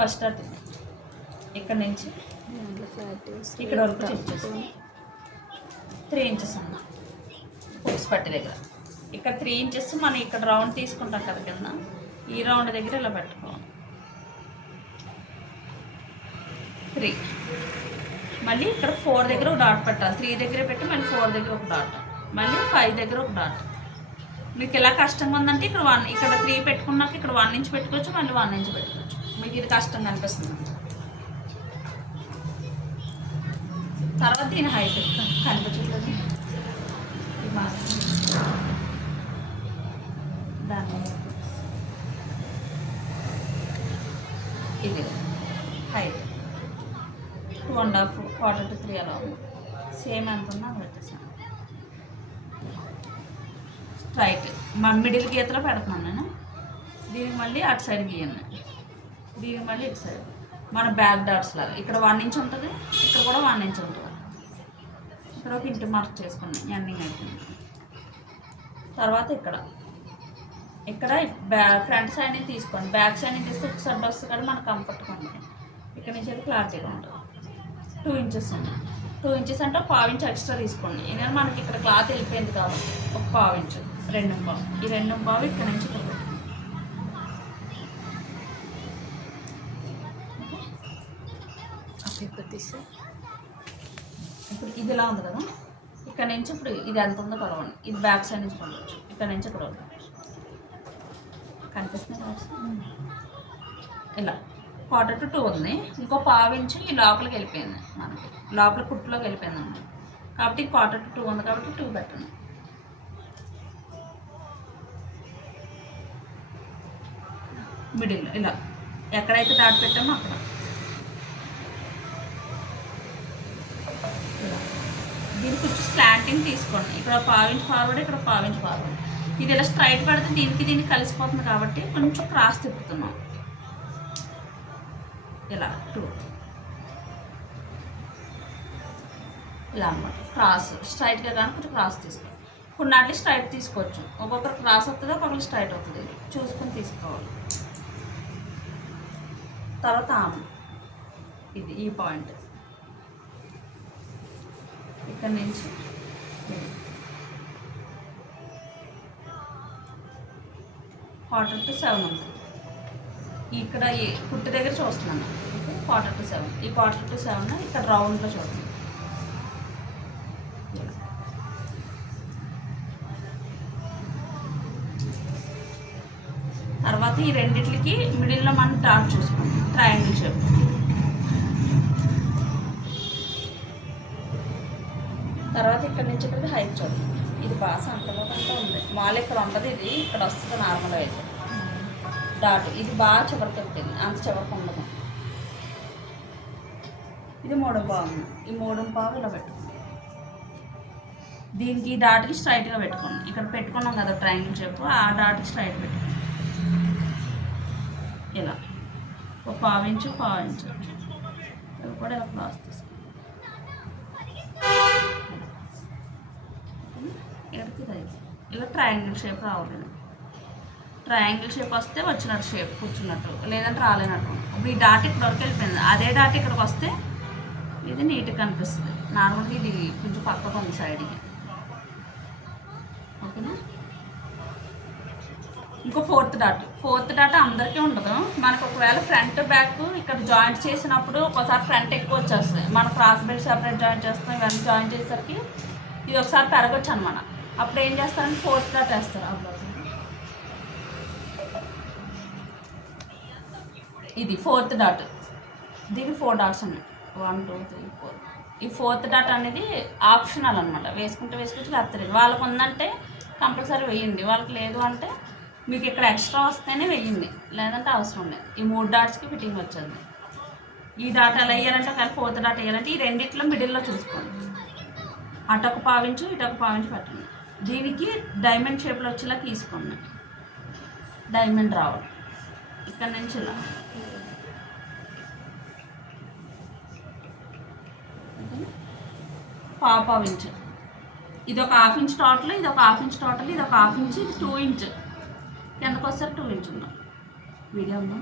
first dot ఇక్కడ నుంచి ఇక్కడ వరకు చేసేసి 3 ఇంచెస్ అన్న హుక్స్ పట్టి దగ్గర ఇక్కడ 3 ఇంచెస్ మనం ఇక్కడ రౌండ్ తీసుకుంటాం కదా కింద ఈ రౌండ్ దగ్గర ఇలా పెట్టుకోవాలి 3 మళ్ళీ ఇక్కడ 4 దగ్గర ఒక డాట్ పెట్టాలి 3 దగ్గర పెట్టి మళ్ళీ 4 దగ్గర ఒక డాట్ మళ్ళీ 5 దగ్గర ఒక డాట్ మీకు ఎలా కష్టంగా ఉందంటే ఇక్కడ 1 ఇక్కడ 3 పెట్టుకున్నాక ఇక్కడ 1 ఇంచ్ పెట్టుకోవచ్చు మళ్ళీ 1 ఇంచ్ పెట్టుకోవచ్చు మీకు ఇది కష్టంగా అనిపిస్తుంది తర్వాత దీని హైట్ కనిపించట్లేదు దాని ఇది హైట్ 2.5 quarter to 3 అలా ఉంది సేమ్ ఎంత ఉన్నా పెట్టేసాను స్ట్రైట్ మా మిడిల్ గీతలో పెడుతున్నాను నేను దీనికి మళ్ళీ అటు సైడ్ గీయండి దీనికి మళ్ళీ ఇటు సైడ్ మన బ్యాక్ డాట్స్ లాగా ఇక్కడ 1 ఇంచ్ ఉంటుంది ఇక్కడ కూడా 1 ఇంచ్ ఉంటుంది ఇక్కడ ఒక ఇంటి మార్క్ చేసుకోండి ఎండింగ్ అయిపోయింది తర్వాత ఇక్కడ ఫ్రంట్ సైడ్ నుంచి తీసుకోండి బ్యాక్ సైడ్ నుంచి తీస్తే ఒకసారి బస్సు కూడా మనకు కంఫర్ట్గా ఉంటుంది ఇక్కడ నుంచి అయితే క్లారిటీగా ఉంటుంది 2 ఇంచెస్ ఉన్నాయి 2 ఇంచెస్ అంటే 1/2 ఇంచ్ ఎక్స్ట్రా తీసుకోండి ఎందుకంటే మనకి ఇక్కడ క్లాత్ వెళ్ళిపోయింది కాబట్టి ఒక 1/2 ఇంచ్ 2.5 ఈ 2.5 ఇక్కడ నుంచి ఇక్కడ ఇప్పుడు ఇది ఇలా ఉంది కదా ఇక్కడ నుంచి ఇప్పుడు ఇది ఎంత ఉందో కొలవండి ఇది బ్యాక్ సైడ్ నుంచి కొలవచ్చు ఇక్కడ నుంచి ఇక్కడ కనిపిస్తుంది ఇలా 1/4 to 2 ఉంది ఇంకో 1/2 ఇంచు ఈ లోపలికి వెళ్ళిపోయింది మనకి లోపల కుట్టులోకి వెళ్ళిపోయింది అండి కాబట్టి 1/4 to 2 ఉంది కాబట్టి 2 పెట్టండి మిడిల్ ఇలా ఎక్కడైతే డాట్ పెట్టామో అక్కడ దీనికి కొంచెం స్లాంటింగ్ తీసుకోండి ఇక్కడ 1/2 ఇంచ్ ఫార్వర్డ్ ఇక్కడ 1/2 ఇంచ్ ఫార్వర్డ్ ఇది ఇలా స్ట్రైట్ పడితే దీనికి కలిసిపోతుంది కాబట్టి కొంచెం క్రాస్ తిప్పుతున్నాం ఇలా 2 ఇలా అన్నమాట క్రాస్ స్ట్రైట్గా కానీ కొంచెం క్రాస్ తీసుకోవాలి కొన్నాట్లు స్ట్రైట్ తీసుకోవచ్చు ఒక్కొక్కరు క్రాస్ అవుతుంది ఒక్కొక్కరు స్ట్రైట్ అవుతుంది చూసుకొని తీసుకోవాలి తర్వాత ఆమ్ ఇది ఈ పాయింట్ ఇక్కడ నుంచి quarter to 7 ఉంది ఇక్కడ ఈ కుట్టు దగ్గర చూస్తున్నాను 1/4 to 7 ఈ 1/4 to 7 ఇక్కడ రౌండ్లో చూడండి తర్వాత ఈ రెండిట్లకి మిడిల్లో మనం డాట్ చూసుకోండి ట్రయాంగిల్ షేప్ తర్వాత ఇక్కడ నుంచి ఇక్కడికి హైట్ చూడండి ఇది బాగా అంతలో కంటే ఉంది మాల్ ఇక్కడ ఉంటుంది ఇది ఇక్కడ వస్తుంది నార్మల్ అయితే డాట్ ఇది బాగా చివరికి పెట్టింది అంత చివరికి ఉండదు ఇది 3.5 ఈ 3.5 ఇలా పెట్టుకోండి దీనికి ఈ డాట్కి స్ట్రైట్గా పెట్టుకోండి ఇక్కడ పెట్టుకున్నాం కదా ట్రయాంగిల్ షేప్ ఆ డాట్కి స్ట్రైట్ పెట్టుకోండి ఇలా ఒక 1/2 ఇంచు 1/2 ఇంచు ఇవి కూడా ఇలా క్లాస్ తీసుకోండి ఇలా ట్రయాంగిల్ షేప్ రావాలి ట్రయాంగిల్ షేప్ వస్తే వచ్చినట్టు షేప్ కూర్చున్నట్టు లేదంటే రాలేనట్టు ఇప్పుడు ఈ డాట్ ఇక్కడ వరకు వెళ్ళిపోయింది అదే డాట్ ఇక్కడికి వస్తే ఇది నీట్గా కనిపిస్తుంది నార్మల్గా ఇది కొంచెం పక్కకు ఉంది సైడ్కి ఓకేనా ఇంకో ఫోర్త్ డాట్ అందరికీ ఉండదు మనకు ఒకవేళ ఫ్రంట్ బ్యాక్ ఇక్కడ జాయింట్ చేసినప్పుడు ఒకసారి ఫ్రంట్ ఎక్కువ వచ్చేస్తుంది మనం క్రాస్ బెల్ట్ సెపరేట్ జాయింట్ చేస్తాం ఇవన్నీ జాయింట్ చేసేసరికి ఇది ఒకసారి పెరగచ్చు అనమాట అప్పుడు ఏం చేస్తారంటే 4th డాట్ వేస్తారు అప్పుడు ఇది 4th డాట్ దీనికి 4 డాట్స్ ఉన్నాయి 1 2 3 4 ఈ 4th డాట్ అనేది ఆప్షనల్ అనమాట వేసుకుంటే వేసుకోవచ్చు లేకపోతే వాళ్ళకు ఉందంటే కంపల్సరీ వేయండి వాళ్ళకి లేదు అంటే మీకు ఇక్కడ ఎక్స్ట్రా వస్తేనే వేయండి లేదంటే అవసరం లేదు ఈ 3 డాట్స్కి ఫిట్టింగ్ వచ్చేది ఈ డాట్ ఎలా వేయాలంటే ఒకవేళ 4th డాట్ వేయాలంటే ఈ రెండిట్లో మిడిల్లో చూసుకోండి అటొక 1/2 ఇంచు ఇటొక 1/2 ఇంచు పెట్టండి దీనికి డైమండ్ షేప్లో వచ్చేలా తీసుకోండి డైమండ్ రావాలి ఇక్కడ నుంచి ఇలా పావు ఇంచు ఇది ఒక 1/2 ఇంచ్ టోటల్ ఇది ఒక 1/2 ఇంచ్ టోటల్ ఇది ఒక 1/2 ఇంచ్ ఇది 2 ఇంచ్ కిందకు వస్తారు 2 ఇంచ్ ఉన్నాం వీడియో ఉందా